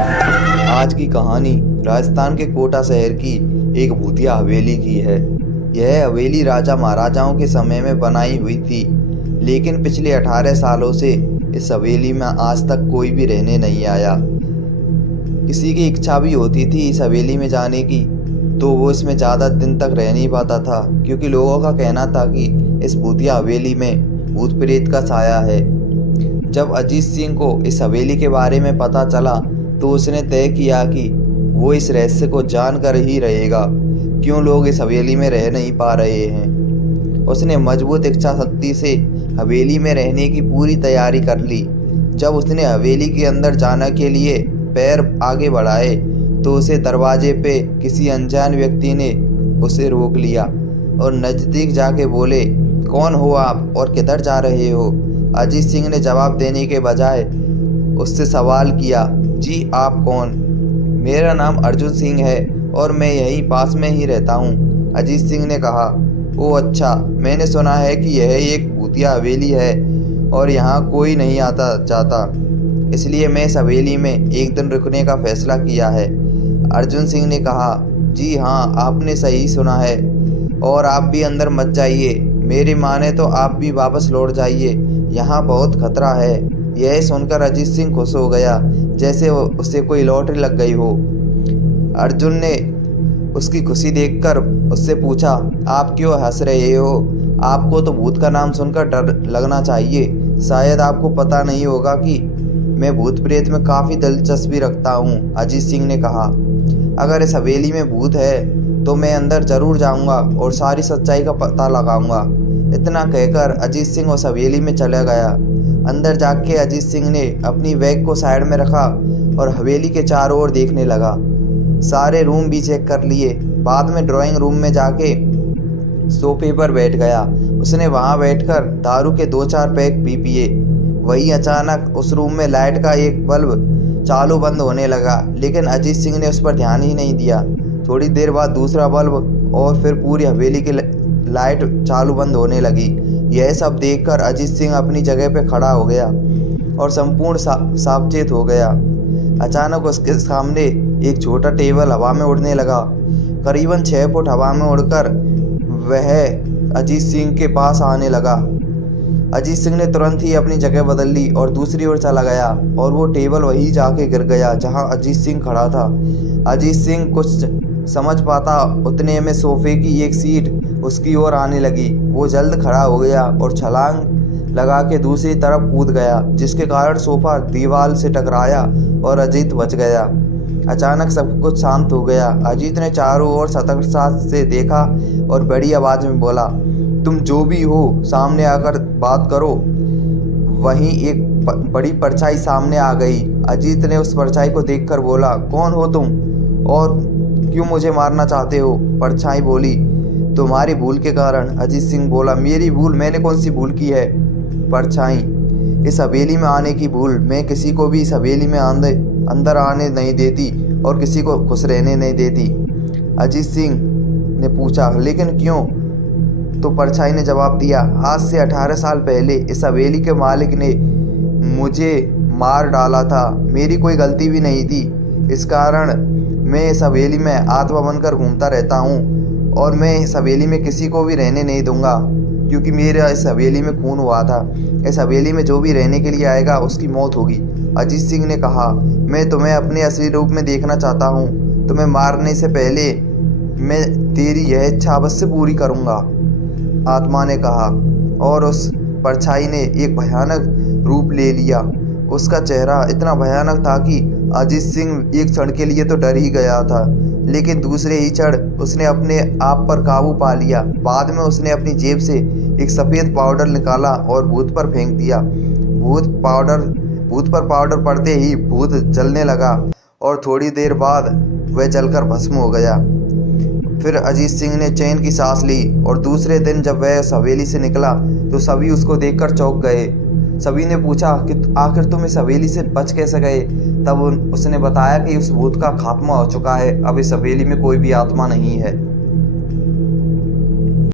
आज की कहानी राजस्थान के कोटा शहर की एक भूतिया हवेली की है। यह हवेली राजा महाराजाओं के समय में बनाई हुई थी, लेकिन पिछले 18 सालों से इस हवेली में आज तक कोई भी रहने नहीं आया। किसी की इच्छा भी होती थी इस हवेली में जाने की, तो वो इसमें ज़्यादा दिन तक रह नहीं पाता था, क्योंकि लोगों का कहना था कि इस भूतिया हवेली में भूत प्रेत का साया है। जब अजीत सिंह को इस हवेली के बारे में पता चला, तो उसने तय किया कि वो इस रहस्य को जान कर ही रहेगा, क्यों लोग इस हवेली में रह नहीं पा रहे हैं। उसने मजबूत इच्छा शक्ति से हवेली में रहने की पूरी तैयारी कर ली। जब उसने हवेली के अंदर जाने के लिए पैर आगे बढ़ाए, तो उसे दरवाजे पे किसी अनजान व्यक्ति ने उसे रोक लिया और नज़दीक जाके बोले, कौन हो आप और किधर जा रहे हो? अजीत सिंह ने जवाब देने के बजाय उससे सवाल किया, जी आप कौन? मेरा नाम अर्जुन सिंह है और मैं यहीं पास में ही रहता हूँ। अजीत सिंह ने कहा, ओ अच्छा, मैंने सुना है कि यह एक भूतिया हवेली है और यहाँ कोई नहीं आता जाता, इसलिए मैं इस हवेली में एक दिन रुकने का फैसला किया है। अर्जुन सिंह ने कहा, जी हाँ, आपने सही सुना है, और आप भी अंदर मत जाइए। मेरी माने तो आप भी वापस लौट जाइए, यहाँ बहुत खतरा है। यह सुनकर अजीत सिंह खुश हो गया, जैसे उसे कोई लॉटरी लग गई हो। अर्जुन ने उसकी खुशी देखकर उससे पूछा, आप क्यों हंस रहे हो? आपको तो भूत का नाम सुनकर डर लगना चाहिए। शायद आपको पता नहीं होगा कि मैं भूत प्रेत में काफ़ी दिलचस्पी रखता हूँ। अजीत सिंह ने कहा, अगर इस हवेली में भूत है तो मैं अंदर जरूर जाऊंगा और सारी सच्चाई का पता लगाऊंगा। इतना कहकर अजीत सिंह उस हवेली में चला गया। अंदर जाके अजीत सिंह ने अपनी बैग को साइड में रखा और हवेली के चारों ओर देखने लगा। सारे रूम भी चेक कर लिए। बाद में ड्राइंग रूम में जाके सोफे पर बैठ गया। उसने वहां बैठकर दारू के 2-4 पैक भी पिए। वहीं अचानक उस रूम में लाइट का एक बल्ब चालू बंद होने लगा, लेकिन अजीत सिंह ने उस पर ध्यान ही नहीं दिया। थोड़ी देर बाद दूसरा बल्ब और फिर पूरी हवेली की लाइट चालू बंद होने लगी। यह सब देखकर अजीत सिंह अपनी जगह पर खड़ा हो गया और संपूर्ण सावचेत हो गया। अचानक उसके सामने एक छोटा टेबल हवा में उड़ने लगा। करीबन 6 फुट हवा में उड़कर वह अजीत सिंह के पास आने लगा। अजीत सिंह ने तुरंत ही अपनी जगह बदल ली और दूसरी ओर चला गया, और वो टेबल वहीं जाके गिर गया जहां अजीत सिंह खड़ा था। अजीत सिंह कुछ समझ पाता उतने में सोफे की एक सीट उसकी ओर आने लगी। वो जल्द खड़ा हो गया और छलांग लगा के दूसरी तरफ कूद गया, जिसके कारण सोफा दीवार से टकराया और अजीत बच गया। अचानक सब कुछ शांत हो गया। अजीत ने चारों ओर सतर्कता से देखा और बड़ी आवाज में बोला, तुम जो भी हो सामने आकर बात करो। वहीं एक बड़ी परछाई सामने आ गई। अजीत ने उस परछाई को देखकर बोला, कौन हो तुम और क्यों मुझे मारना चाहते हो? परछाई बोली, तुम्हारी भूल के कारण। अजीत सिंह बोला, मेरी भूल? मैंने कौन सी भूल की है? परछाई, इस हवेली में आने की भूल। मैं किसी को भी इस हवेली में अंदर आने नहीं देती और किसी को खुश रहने नहीं देती। अजीत सिंह ने पूछा, लेकिन क्यों? तो परछाई ने जवाब दिया, आज से 18 साल पहले इस हवेली के मालिक ने मुझे मार डाला था। मेरी कोई गलती भी नहीं थी। इस कारण मैं इस हवेली में आत्मा बनकर घूमता रहता हूँ, और मैं इस हवेली में किसी को भी रहने नहीं दूंगा, क्योंकि मेरा इस हवेली में खून हुआ था। इस हवेली में जो भी रहने के लिए आएगा उसकी मौत होगी। अजीत सिंह ने कहा, मैं तुम्हें अपने असली रूप में देखना चाहता हूँ। तुम्हें मारने से पहले मैं तेरी यह इच्छा अवश्य पूरी करूँगा, आत्मा ने कहा। और उस परछाई ने एक भयानक रूप ले लिया। उसका चेहरा इतना भयानक था कि अजीत सिंह एक क्षण के लिए तो डर ही गया था, लेकिन दूसरे ही क्षण उसने अपने आप पर काबू पा लिया। बाद में उसने अपनी जेब से एक सफ़ेद पाउडर निकाला और भूत पर फेंक दिया। भूत पर पाउडर पड़ते ही भूत जलने लगा और थोड़ी देर बाद वह जलकर भस्म हो गया। फिर अजीत सिंह ने चैन की सांस ली, और दूसरे दिन जब वह उस हवेली से निकला तो सभी उसको देखकर चौंक गए। सभी ने पूछा कि आखिर तुम इस हवेली से बच कैसे गए? तब उसने बताया कि उस भूत का खात्मा हो चुका है, अब इस हवेली में कोई भी आत्मा नहीं है।